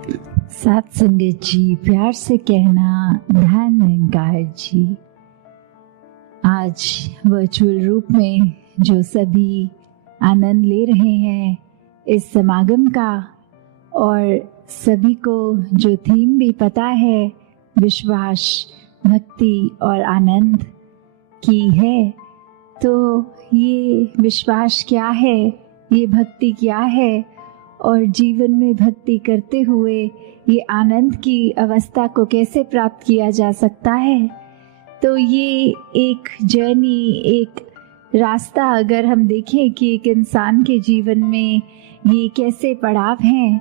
साथ संगत जी, प्यार से कहना ध्यान निरंकार जी। आज वर्चुअल रूप में जो सभी आनंद ले रहे हैं इस समागम का, और सभी को जो थीम भी पता है, विश्वास, भक्ति और आनंद की है, तो ये विश्वास क्या है, ये भक्ति क्या है, और जीवन में भक्ति करते हुए ये आनंद की अवस्था को कैसे प्राप्त किया जा सकता है। तो ये एक जर्नी, एक रास्ता अगर हम देखें कि एक इंसान के जीवन में ये कैसे पड़ाव हैं,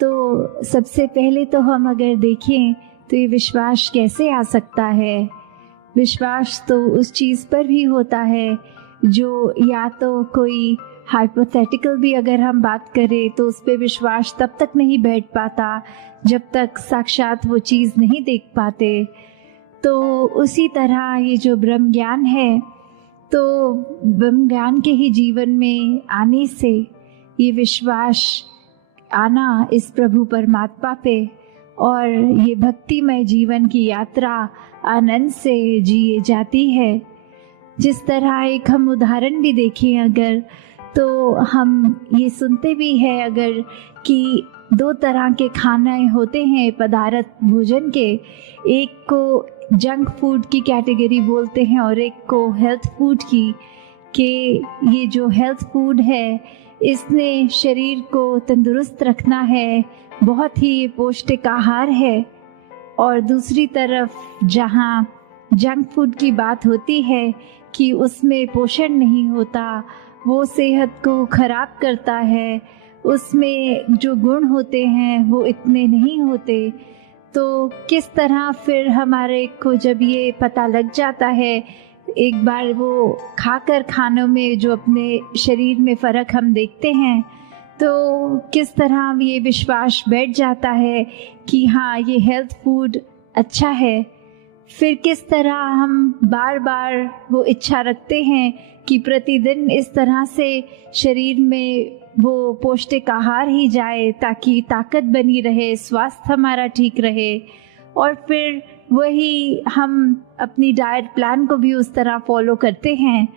तो सबसे पहले तो हम अगर देखें तो ये विश्वास कैसे आ सकता है। विश्वास तो उस चीज़ पर भी होता है जो या तो कोई हाइपोथेटिकल भी अगर हम बात करें तो उस पर विश्वास तब तक नहीं बैठ पाता जब तक साक्षात वो चीज़ नहीं देख पाते। तो उसी तरह ये जो ब्रह्म ज्ञान है, तो ब्रह्म ज्ञान के ही जीवन में आने से ये विश्वास आना इस प्रभु परमात्मा पे, और ये भक्तिमय जीवन की यात्रा आनंद से जिए जाती है। जिस तरह एक हम उदाहरण भी देखें अगर, तो हम ये सुनते भी हैं अगर कि दो तरह के खाने होते हैं पदार्थ भोजन के, एक को जंक फूड की कैटेगरी बोलते हैं और एक को हेल्थ फूड की, कि ये जो हेल्थ फूड है इसने शरीर को तंदुरुस्त रखना है, बहुत ही पौष्टिक आहार है। और दूसरी तरफ जहाँ जंक फूड की बात होती है कि उसमें पोषण नहीं होता, वो सेहत को खराब करता है, उसमें जो गुण होते हैं वो इतने नहीं होते। तो किस तरह फिर हमारे को जब ये पता लग जाता है, एक बार वो खाकर खानों में जो अपने शरीर में फ़र्क हम देखते हैं, तो किस तरह ये विश्वास बैठ जाता है कि हाँ ये हेल्थ फूड अच्छा है। फिर किस तरह हम बार बार वो इच्छा रखते हैं कि प्रतिदिन इस तरह से शरीर में वो पौष्टिक आहार ही जाए ताकि ताकत बनी रहे, स्वास्थ्य हमारा ठीक रहे। और फिर वही हम अपनी डाइट प्लान को भी उस तरह फॉलो करते हैं।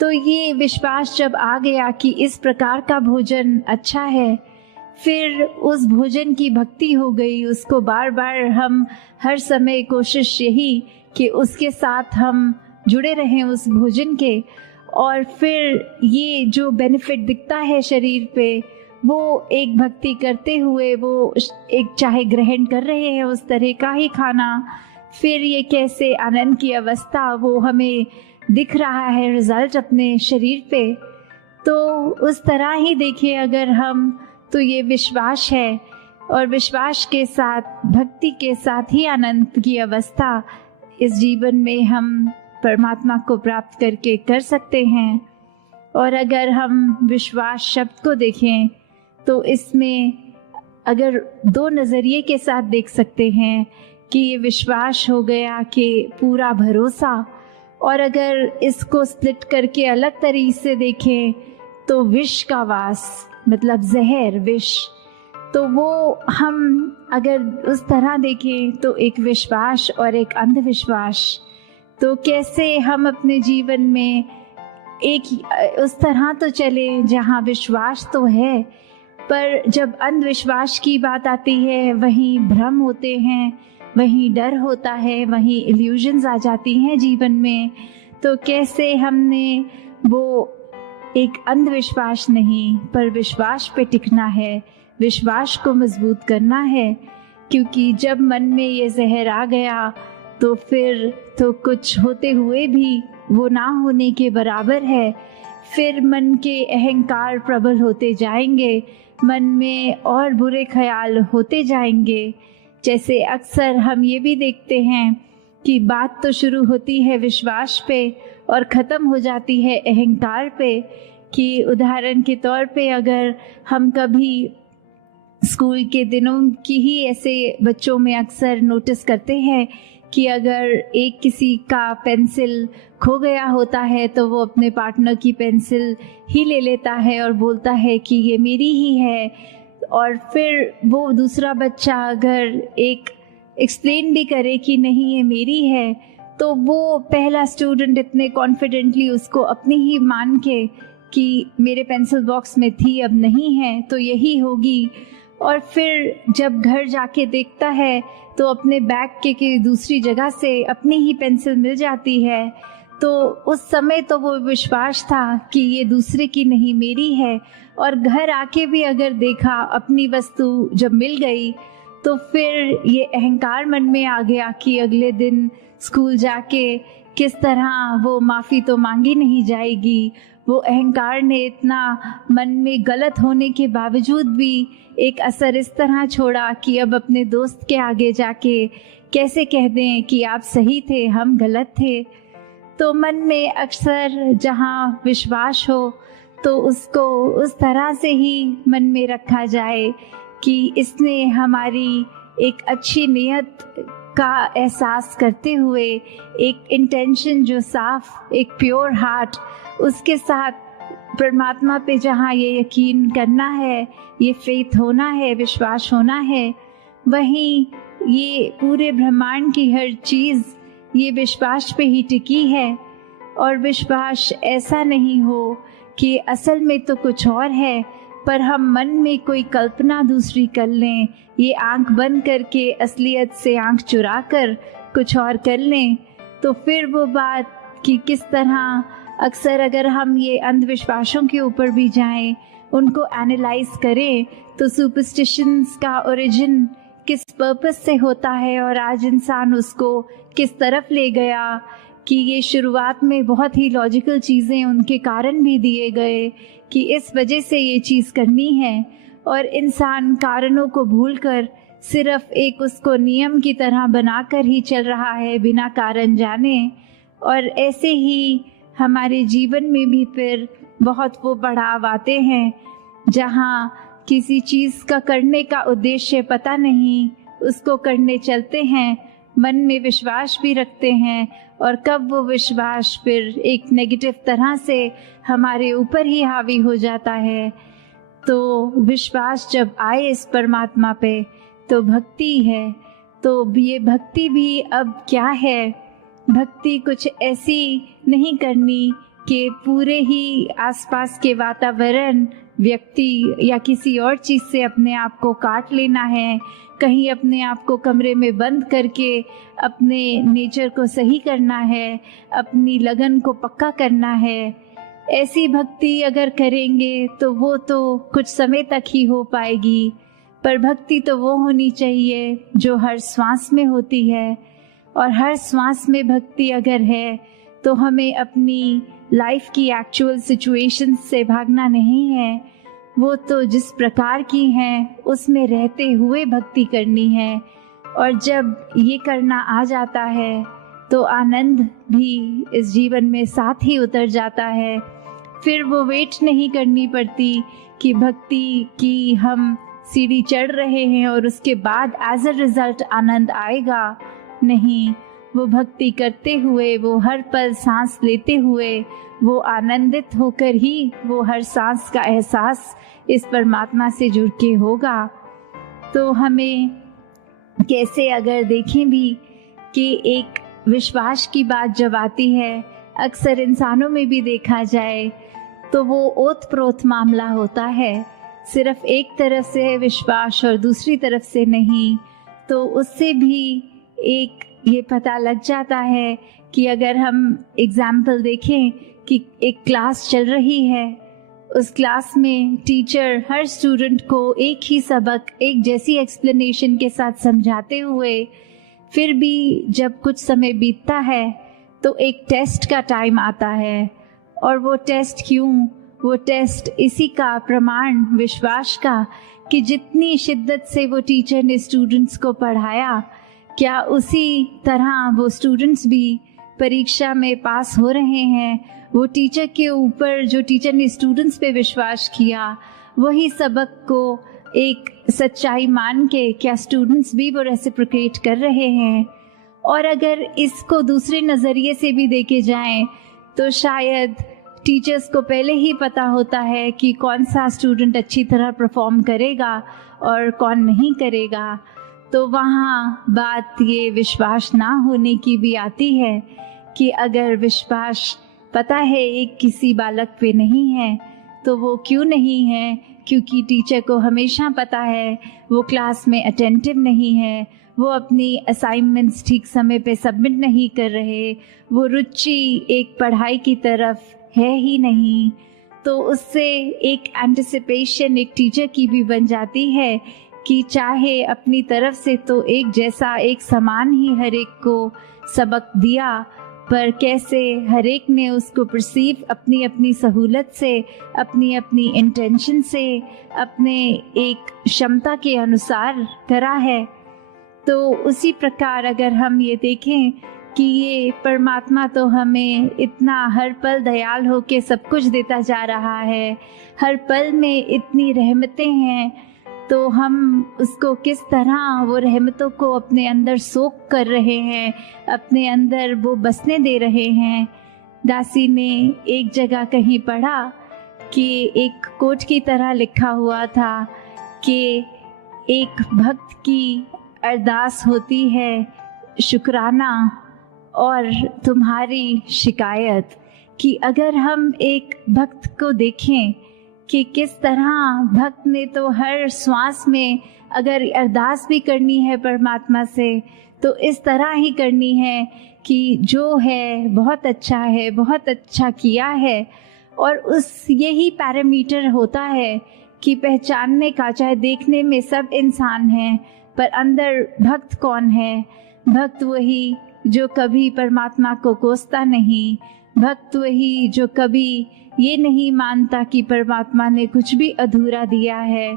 तो ये विश्वास जब आ गया कि इस प्रकार का भोजन अच्छा है, फिर उस भोजन की भक्ति हो गई। उसको बार बार हम हर समय कोशिश यही कि उसके साथ हम जुड़े रहें उस भोजन के, और फिर ये जो बेनिफिट दिखता है शरीर पे, वो एक भक्ति करते हुए वो एक चाहे ग्रहण कर रहे हैं उस तरह का ही खाना, फिर ये कैसे आनंद की अवस्था वो हमें दिख रहा है रिजल्ट अपने शरीर पे। तो उस तरह ही देखिए अगर हम, तो ये विश्वास है, और विश्वास के साथ भक्ति के साथ ही आनंद की अवस्था इस जीवन में हम परमात्मा को प्राप्त करके कर सकते हैं। और अगर हम विश्वास शब्द को देखें तो इसमें अगर दो नज़रिए के साथ देख सकते हैं कि ये विश्वास हो गया कि पूरा भरोसा, और अगर इसको स्प्लिट करके अलग तरीके से देखें तो विष का वास, मतलब जहर, विष। तो वो हम अगर उस तरह देखें तो एक विश्वास और एक अंधविश्वास, तो कैसे हम अपने जीवन में एक उस तरह तो चले जहाँ विश्वास तो है, पर जब अंधविश्वास की बात आती है वहीं भ्रम होते हैं, वहीं डर होता है, वहीं इल्यूजन्स आ जाती हैं जीवन में। तो कैसे हमने वो एक अंधविश्वास नहीं पर विश्वास पे टिकना है, विश्वास को मजबूत करना है, क्योंकि जब मन में ये जहर आ गया तो फिर तो कुछ होते हुए भी वो ना होने के बराबर है। फिर मन के अहंकार प्रबल होते जाएंगे, मन में और बुरे ख्याल होते जाएंगे। जैसे अक्सर हम ये भी देखते हैं कि बात तो शुरू होती है विश्वास पे और ख़त्म हो जाती है अहंकार पे। कि उदाहरण के तौर पे अगर हम कभी स्कूल के दिनों की ही ऐसे बच्चों में अक्सर नोटिस करते हैं कि अगर एक किसी का पेंसिल खो गया होता है तो वो अपने पार्टनर की पेंसिल ही ले लेता है और बोलता है कि ये मेरी ही है, और फिर वो दूसरा बच्चा अगर एक एक्सप्लेन भी करे कि नहीं ये मेरी है, तो वो पहला स्टूडेंट इतने कॉन्फिडेंटली उसको अपनी ही मान के कि मेरे पेंसिल बॉक्स में थी अब नहीं है तो यही होगी, और फिर जब घर जाके देखता है तो अपने बैग के दूसरी जगह से अपनी ही पेंसिल मिल जाती है, तो उस समय तो वो विश्वास था कि ये दूसरे की नहीं मेरी है। और घर आके भी अगर देखा अपनी वस्तु जब मिल गई तो फिर ये अहंकार मन में आ गया कि अगले दिन स्कूल जाके किस तरह वो माफ़ी तो मांगी नहीं जाएगी। वो अहंकार ने इतना मन में गलत होने के बावजूद भी एक असर इस तरह छोड़ा कि अब अपने दोस्त के आगे जाके कैसे कह दें कि आप सही थे हम गलत थे। तो मन में अक्सर जहाँ विश्वास हो तो उसको उस तरह से ही मन में रखा जाए कि इसने हमारी एक अच्छी नियत का एहसास करते हुए एक इंटेंशन जो साफ, एक प्योर हार्ट, उसके साथ परमात्मा पे जहाँ ये यकीन करना है, ये फेथ होना है, विश्वास होना है, वहीं ये पूरे ब्रह्मांड की हर चीज़ ये विश्वास पे ही टिकी है। और विश्वास ऐसा नहीं हो कि असल में तो कुछ और है पर हम मन में कोई कल्पना दूसरी कर लें, ये आंख बंद करके असलियत से आंख चुरा कर कुछ और कर लें। तो फिर वो बात कि किस तरह अक्सर अगर हम ये अंधविश्वासों के ऊपर भी जाएं, उनको एनालाइज करें, तो सुपरस्टिशंस का ओरिजिन किस पर्पस से होता है और आज इंसान उसको किस तरफ ले गया, कि ये शुरुआत में बहुत ही लॉजिकल चीज़ें उनके कारण भी दिए गए कि इस वजह से ये चीज़ करनी है, और इंसान कारणों को भूलकर सिर्फ एक उसको नियम की तरह बनाकर ही चल रहा है बिना कारण जाने। और ऐसे ही हमारे जीवन में भी फिर बहुत वो पड़ाव आते हैं जहाँ किसी चीज़ का करने का उद्देश्य पता नहीं, उसको करने चलते हैं, मन में विश्वास भी रखते हैं, और कब वो विश्वास फिर एक नेगेटिव तरह से हमारे ऊपर ही हावी हो जाता है। तो विश्वास जब आए इस परमात्मा पे तो भक्ति है। तो ये भक्ति भी अब क्या है, भक्ति कुछ ऐसी नहीं करनी कि पूरे ही आसपास के वातावरण, व्यक्ति या किसी और चीज़ से अपने आप को काट लेना है, कहीं अपने आप को कमरे में बंद करके अपने नेचर को सही करना है, अपनी लगन को पक्का करना है। ऐसी भक्ति अगर करेंगे तो वो तो कुछ समय तक ही हो पाएगी, पर भक्ति तो वो होनी चाहिए जो हर श्वास में होती है। और हर श्वास में भक्ति अगर है तो हमें अपनी लाइफ की एक्चुअल सिचुएशन से भागना नहीं है, वो तो जिस प्रकार की हैं उसमें रहते हुए भक्ति करनी है। और जब ये करना आ जाता है तो आनंद भी इस जीवन में साथ ही उतर जाता है। फिर वो वेट नहीं करनी पड़ती कि भक्ति की हम सीढ़ी चढ़ रहे हैं और उसके बाद एज अ रिजल्ट आनंद आएगा। नहीं, वो भक्ति करते हुए, वो हर पल सांस लेते हुए, वो आनंदित होकर ही वो हर सांस का एहसास इस परमात्मा से जुड़ के होगा। तो हमें कैसे अगर देखें भी कि एक विश्वास की बात जब आती है, अक्सर इंसानों में भी देखा जाए तो वो ओत प्रोत मामला होता है, सिर्फ एक तरफ से विश्वास और दूसरी तरफ से नहीं। तो उससे भी एक ये पता लग जाता है कि अगर हम एग्जाम्पल देखें कि एक क्लास चल रही है, उस क्लास में टीचर हर स्टूडेंट को एक ही सबक एक जैसी एक्सप्लेनेशन के साथ समझाते हुए फिर भी जब कुछ समय बीतता है तो एक टेस्ट का टाइम आता है। और वो टेस्ट क्यों? वो टेस्ट इसी का प्रमाण, विश्वास का, कि जितनी शिद्दत से वो टीचर ने स्टूडेंट्स को पढ़ाया, क्या उसी तरह वो स्टूडेंट्स भी परीक्षा में पास हो रहे हैं? वो टीचर के ऊपर जो टीचर ने स्टूडेंट्स पे विश्वास किया, वही सबक को एक सच्चाई मान के क्या स्टूडेंट्स भी वो रेसिप्रोकेट कर रहे हैं? और अगर इसको दूसरे नज़रिए से भी देखे जाएं तो शायद टीचर्स को पहले ही पता होता है कि कौन सा स्टूडेंट अच्छी तरह परफॉर्म करेगा और कौन नहीं करेगा। तो वहाँ बात ये विश्वास ना होने की भी आती है कि अगर विश्वास पता है एक किसी बालक पे नहीं है तो वो क्यों नहीं है, क्योंकि टीचर को हमेशा पता है वो क्लास में अटेंटिव नहीं है, वो अपनी असाइनमेंट्स ठीक समय पे सबमिट नहीं कर रहे, वो रुचि एक पढ़ाई की तरफ है ही नहीं। तो उससे एक एंटिसिपेशन एक टीचर की भी बन जाती है कि चाहे अपनी तरफ से तो एक जैसा एक समान ही हर एक को सबक दिया, पर कैसे हर एक ने उसको परसीव अपनी अपनी सहूलत से, अपनी अपनी इंटेंशन से, अपने एक क्षमता के अनुसार करा है। तो उसी प्रकार अगर हम ये देखें कि ये परमात्मा तो हमें इतना हर पल दयाल होके सब कुछ देता जा रहा है, हर पल में इतनी रहमतें हैं, तो हम उसको किस तरह वो रहमतों को अपने अंदर सोख कर रहे हैं, अपने अंदर वो बसने दे रहे हैं। दासी ने एक जगह कहीं पढ़ा कि एक कोट की तरह लिखा हुआ था कि एक भक्त की अरदास होती है शुक्राना और तुम्हारी शिकायत, कि अगर हम एक भक्त को देखें कि किस तरह भक्त ने तो हर श्वास में अगर अरदास भी करनी है परमात्मा से तो इस तरह ही करनी है कि जो है बहुत अच्छा है, बहुत अच्छा किया है। और उस यही पैरामीटर होता है कि पहचानने का, चाहे देखने में सब इंसान हैं पर अंदर भक्त कौन है। भक्त वही जो कभी परमात्मा को कोसता नहीं, भक्त वही जो कभी ये नहीं मानता कि परमात्मा ने कुछ भी अधूरा दिया है।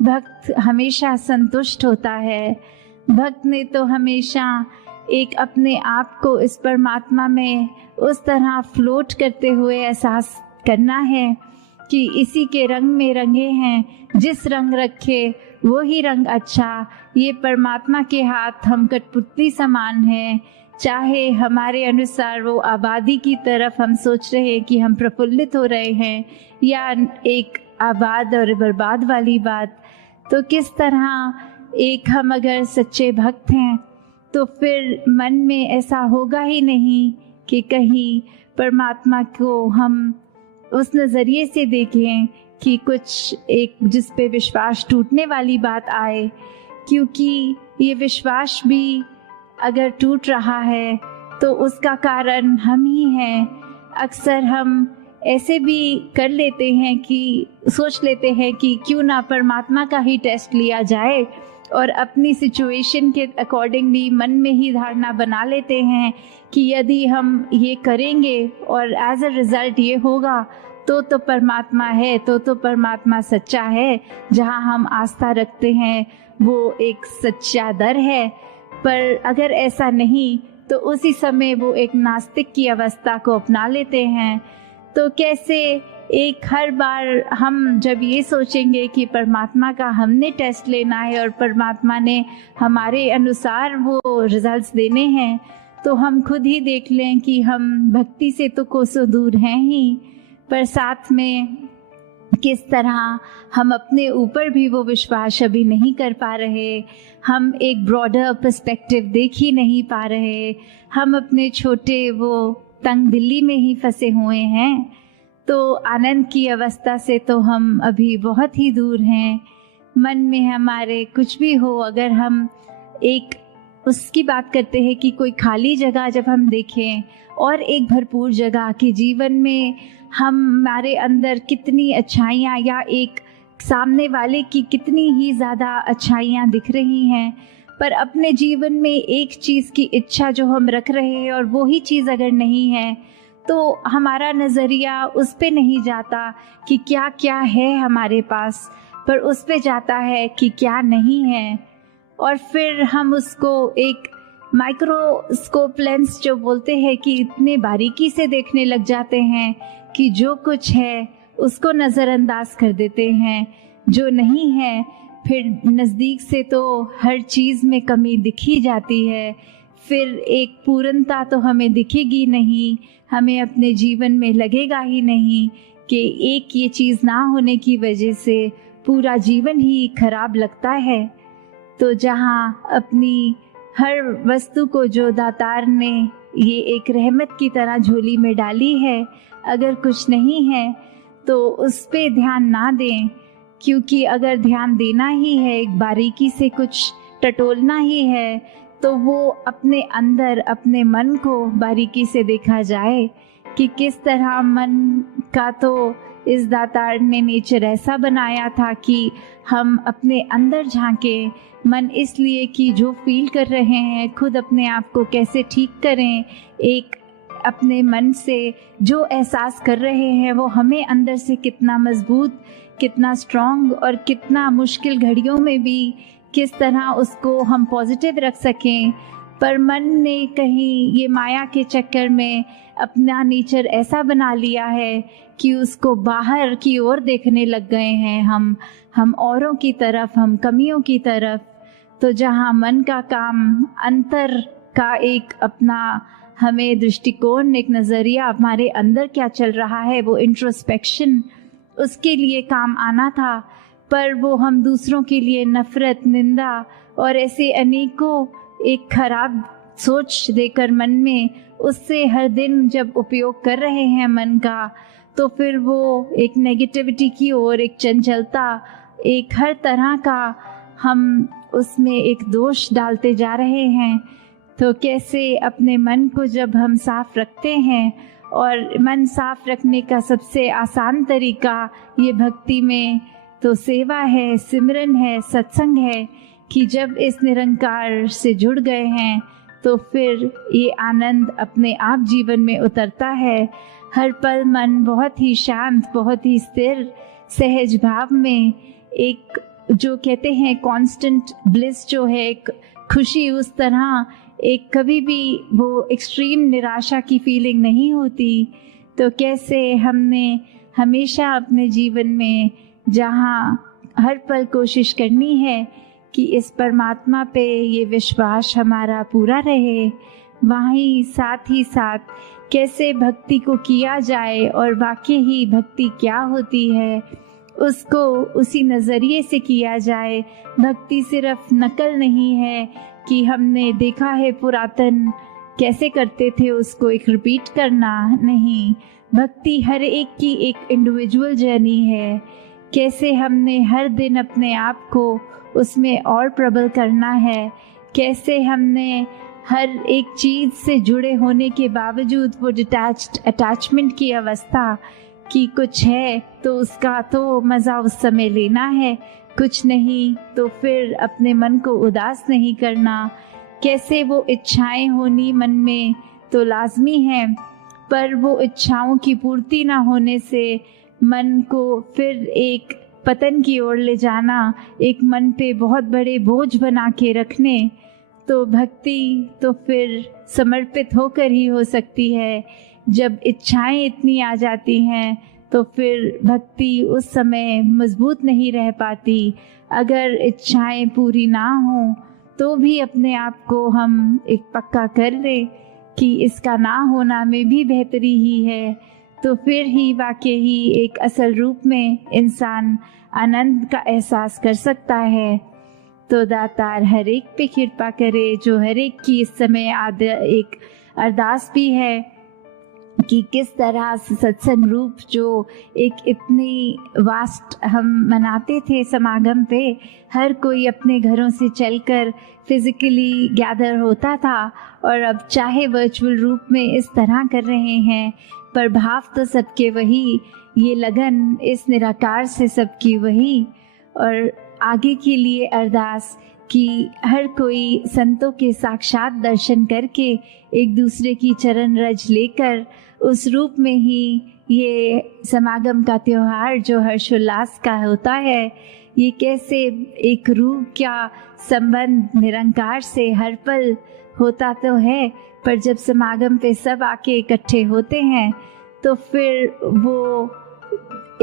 भक्त हमेशा संतुष्ट होता है। भक्त ने तो हमेशा एक अपने आप को इस परमात्मा में उस तरह फ्लोट करते हुए एहसास करना है कि इसी के रंग में रंगे हैं, जिस रंग रखे वो ही रंग अच्छा। ये परमात्मा के हाथ हम कठपुतली समान हैं, चाहे हमारे अनुसार वो आबादी की तरफ हम सोच रहे हैं कि हम प्रफुल्लित हो रहे हैं या एक आबाद और बर्बाद वाली बात। तो किस तरह एक हम अगर सच्चे भक्त हैं तो फिर मन में ऐसा होगा ही नहीं कि कहीं परमात्मा को हम उस नज़रिए से देखें कि कुछ एक जिस पे विश्वास टूटने वाली बात आए, क्योंकि ये विश्वास भी अगर टूट रहा है तो उसका कारण हम ही हैं। अक्सर हम ऐसे भी कर लेते हैं कि सोच लेते हैं कि क्यों ना परमात्मा का ही टेस्ट लिया जाए और अपनी सिचुएशन के अकॉर्डिंगली मन में ही धारणा बना लेते हैं कि यदि हम ये करेंगे और एज अ रिज़ल्ट ये होगा तो परमात्मा है, तो परमात्मा सच्चा है। जहाँ हम आस्था रखते हैं वो एक सच्चा दर है। पर अगर ऐसा नहीं तो उसी समय वो एक नास्तिक की अवस्था को अपना लेते हैं। तो कैसे एक हर बार हम जब ये सोचेंगे कि परमात्मा का हमने टेस्ट लेना है और परमात्मा ने हमारे अनुसार वो रिजल्ट्स देने हैं, तो हम खुद ही देख लें कि हम भक्ति से तो कोसों दूर हैं ही, पर साथ में किस तरह हम अपने ऊपर भी वो विश्वास अभी नहीं कर पा रहे। हम एक ब्रॉडर पर्सपेक्टिव देख ही नहीं पा रहे। हम अपने छोटे वो तंग दिल्ली में ही फंसे हुए हैं। तो आनंद की अवस्था से तो हम अभी बहुत ही दूर हैं। मन में हमारे कुछ भी हो, अगर हम एक उसकी बात करते हैं कि कोई खाली जगह जब हम देखें और एक भरपूर जगह कि जीवन में हमारे अंदर कितनी अच्छाइयाँ या एक सामने वाले की कितनी ही ज़्यादा अच्छाइयाँ दिख रही हैं, पर अपने जीवन में एक चीज़ की इच्छा जो हम रख रहे हैं और वो ही चीज़ अगर नहीं है तो हमारा नज़रिया उस पे नहीं जाता कि क्या क्या है हमारे पास, पर उस पे जाता है कि क्या नहीं है। और फिर हम उसको एक माइक्रोस्कोप लेंस जो बोलते हैं कि इतने बारीकी से देखने लग जाते हैं कि जो कुछ है उसको नज़रअंदाज कर देते हैं, जो नहीं है फिर नज़दीक से तो हर चीज़ में कमी दिखी जाती है। फिर एक पूर्णता तो हमें दिखेगी नहीं, हमें अपने जीवन में लगेगा ही नहीं कि एक ये चीज़ ना होने की वजह से पूरा जीवन ही खराब लगता है। तो जहाँ अपनी हर वस्तु को जो दातार ने ये एक रहमत की तरह झोली में डाली है, अगर कुछ नहीं है तो उस पे ध्यान ना दें, क्योंकि अगर ध्यान देना ही है, एक बारीकी से कुछ टटोलना ही है, तो वो अपने अंदर अपने मन को बारीकी से देखा जाए कि किस तरह मन का तो इस दातार ने नेचर ऐसा बनाया था कि हम अपने अंदर झांकें। मन इसलिए कि जो फील कर रहे हैं खुद अपने आप को कैसे ठीक करें, एक अपने मन से जो एहसास कर रहे हैं वो हमें अंदर से कितना मजबूत, कितना स्ट्रॉन्ग और कितना मुश्किल घड़ियों में भी किस तरह उसको हम पॉजिटिव रख सकें। पर मन ने कहीं ये माया के चक्कर में अपना नेचर ऐसा बना लिया है कि उसको बाहर की ओर देखने लग गए हैं हम औरों की तरफ, हम कमियों की तरफ। तो जहाँ मन का काम अंतर का एक अपना हमें दृष्टिकोण, एक नज़रिया, हमारे अंदर क्या चल रहा है, वो इंट्रोस्पेक्शन, उसके लिए काम आना था, पर वो हम दूसरों के लिए नफरत, निंदा और ऐसे अनेकों एक खराब सोच देकर मन में उससे हर दिन जब उपयोग कर रहे हैं मन का, तो फिर वो एक नेगेटिविटी की ओर, एक चंचलता, एक हर तरह का हम उसमें एक दोष डालते जा रहे हैं। तो कैसे अपने मन को जब हम साफ रखते हैं, और मन साफ रखने का सबसे आसान तरीका ये भक्ति में तो सेवा है, सिमरन है, सत्संग है, कि जब इस निरंकार से जुड़ गए हैं तो फिर ये आनंद अपने आप जीवन में उतरता है। हर पल मन बहुत ही शांत, बहुत ही स्थिर, सहज भाव में, एक जो कहते हैं कांस्टेंट ब्लिस जो है, एक खुशी, उस तरह एक कभी भी वो एक्सट्रीम निराशा की फीलिंग नहीं होती। तो कैसे हमने हमेशा अपने जीवन में जहाँ हर पल कोशिश करनी है कि इस परमात्मा पे ये विश्वास हमारा पूरा रहे, वहीं साथ ही साथ कैसे भक्ति को किया जाए और वाकई ही भक्ति क्या होती है उसको उसी नज़रिए से किया जाए। भक्ति सिर्फ नकल नहीं है कि हमने देखा है पुरातन कैसे करते थे उसको एक रिपीट करना, नहीं। भक्ति हर एक की एक इंडिविजुअल जर्नी है, कैसे हमने हर दिन अपने आप को उसमें और प्रबल करना है, कैसे हमने हर एक चीज़ से जुड़े होने के बावजूद वो डिटैच्ड अटैचमेंट की अवस्था कि कुछ है तो उसका तो मज़ा उस समय लेना है, कुछ नहीं तो फिर अपने मन को उदास नहीं करना। कैसे वो इच्छाएं होनी मन में तो लाजमी है, पर वो इच्छाओं की पूर्ति ना होने से मन को फिर एक पतन की ओर ले जाना, एक मन पे बहुत बड़े बोझ बना के रखने। तो भक्ति तो फिर समर्पित होकर ही हो सकती है। जब इच्छाएं इतनी आ जाती हैं तो फिर भक्ति उस समय मजबूत नहीं रह पाती। अगर इच्छाएं पूरी ना हों तो भी अपने आप को हम एक पक्का कर लें कि इसका ना होना में भी बेहतरी ही है, तो फिर ही वाकई ही एक असल रूप में इंसान आनंद का एहसास कर सकता है। तो दातार हर एक पे कृपा करे, जो हर एक की इस समय एक अरदास भी है कि किस तरह से सत्संग रूप जो एक इतनी वास्ट हम मनाते थे समागम पे, हर कोई अपने घरों से चलकर फिजिकली गैदर होता था, और अब चाहे वर्चुअल रूप में इस तरह कर रहे हैं, पर भाव तो सबके वही, ये लगन इस निराकार से सबकी वही। और आगे के लिए अरदास कि हर कोई संतों के साक्षात दर्शन करके एक दूसरे की चरण रज लेकर उस रूप में ही ये समागम का त्योहार जो हर्षोल्लास का होता है, ये कैसे एक रूह का संबंध निरंकार से हर पल होता तो है, पर जब समागम पे सब आके इकट्ठे होते हैं तो फिर वो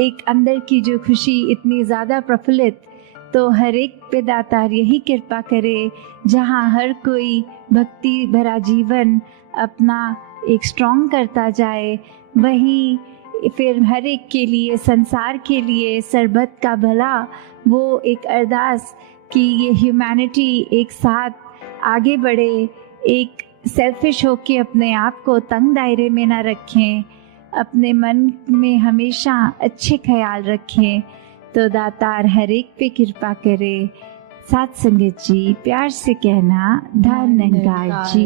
एक अंदर की जो खुशी इतनी ज़्यादा प्रफुल्लित, तो हर एक पे दातार यही कृपा करे, जहाँ हर कोई भक्ति भरा जीवन अपना एक स्ट्रॉन्ग करता जाए, वहीं फिर हर एक के लिए, संसार के लिए, सरबत का भला, वो एक अरदास कि ये ह्यूमैनिटी एक साथ आगे बढ़े, एक सेल्फिश होके अपने आप को तंग दायरे में ना रखें, अपने मन में हमेशा अच्छे ख्याल रखें। तो दातार हर एक पे कृपा करे। साथ संगत जी, प्यार से कहना, धन निरंकार जी।